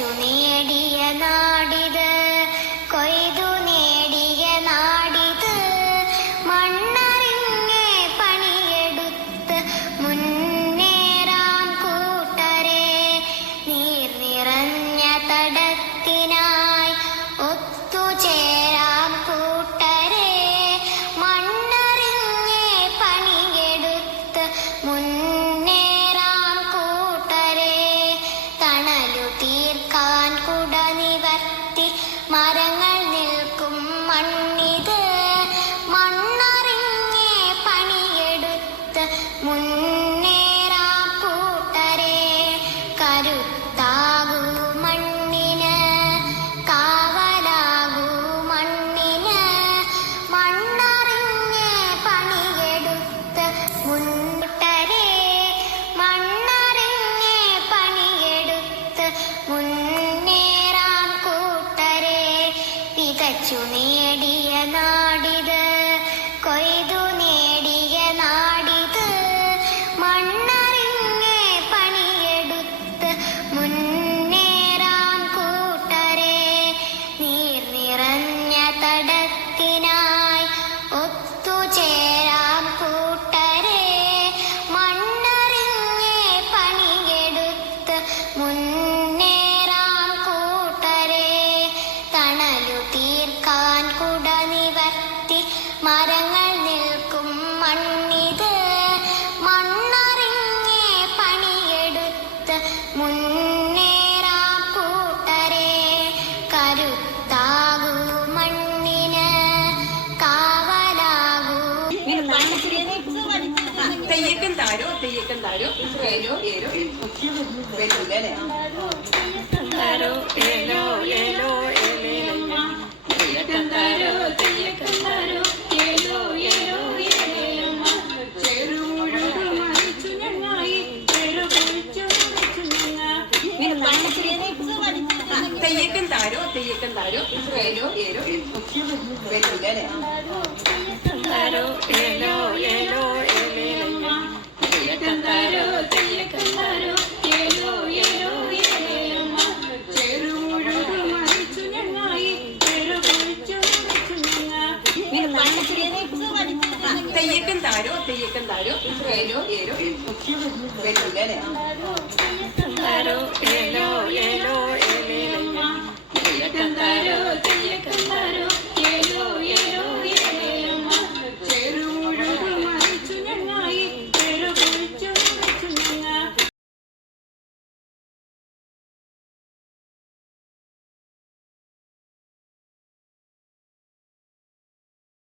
വിതച്ചു നേടിയ നാടിത്, കൊയ്തു നേടിയ നാടിത്. മണ്ണറിഞ്ഞേ പണിയെടുത്ത് മുന്നേറാം കൂട്ടരെ, നീർ നിറഞ്ഞ തടത്തിനായി ഒത്തുചേരാം കൂട്ടരെ. മണ്ണറിഞ്ഞേ പണിയെടുത്ത് മുന്നേറാം കൂട്ടരെ, തണലു തീർക്കാൻ കുട നിവർത്തി മരങ്ങൾ നിൽക്കും മണ്ണിത്. മണ്ണറിഞ്ഞേ പണിയെടുത്ത് മുന്നേറാം കൂട്ടരെ, കരുത്താകൂ മണ്ണിന്, കാവലാകൂ മണ്ണിന്. മണ്ണറിഞ്ഞേ പണിയെടുത്ത് മുൻകൂട്ടരെ, മണ്ണറിഞ്ഞേ പണിയെടുത്ത് മുന്നേറാം കൂട്ടരെ. വിതച്ചു നേടിയ നാടിത്, കൊയ്തു നേടിയ നാടിത്. മണ്ണറിഞ്ഞേ പണിയെടുത്ത് മുന്നേറാം കൂട്ടരെ, നീർ നിറഞ്ഞ തടത്തിനായി ഒത്തുചേരാം കൂട്ടരെ. മണ്ണറിഞ്ഞേ പണിയെടുത്ത് മുന്നേറാം കൂട്ടരെ, തണലു തീർക്കാൻ കുട നിവർത്തി മരങ്ങൾ നിൽക്കും മണ്ണിത്. മണ്ണറിഞ്ഞേ പണിയെടുത്ത് മുന്നേറാം കൂട്ടരെ, കരുത്താകൂ മണ്ണിന്, കാവലാകൂ. തെയ്യക്കൻ താരോ തെയ്യക്കൻ താരോ ഏലോ ഏലോ വരൂല്ലേ? താരോ ഏലോ ഏലോ ഏലേലയ്യ, തെയ്യക്കൻ താരോ തെയ്യക്കൻ താരോ ഏലോ ഏലോ ഏലേലമ്മ. ചെറുമുഴുതു മറിച്ചു ഞങ്ങായി, ചെറുകുഴിച്ചു മുറിച്ചു ഞങ്ങ. തെയ്യക്കൻ താരോ തെയ്യക്കൻ താരോ ഏലോ ഏലോ വരൂല്ലേ? താരോ ഏലോ ഏലോ ഏലേലയ്യ, തെയ്യക്കൻ താരോ തെയ്യക്കൻ താരോ ഏലോ ഏലോ ഏലേലമ്മ. ചെറുമുഴുതു മറിച്ചു ഞങ്ങായി, ചെറുകുഴിച്ചു മുറിച്ചു ഞങ്ങ. തെയ്യക്കൻ താരോ തെയ്യക്കൻ താരോ ഏലോ ഏലോ വരൂല്ലേ? താരോ ഏലോ ഏലോ ഏലേലയ്യ, തെയ്യക്കൻ താരോ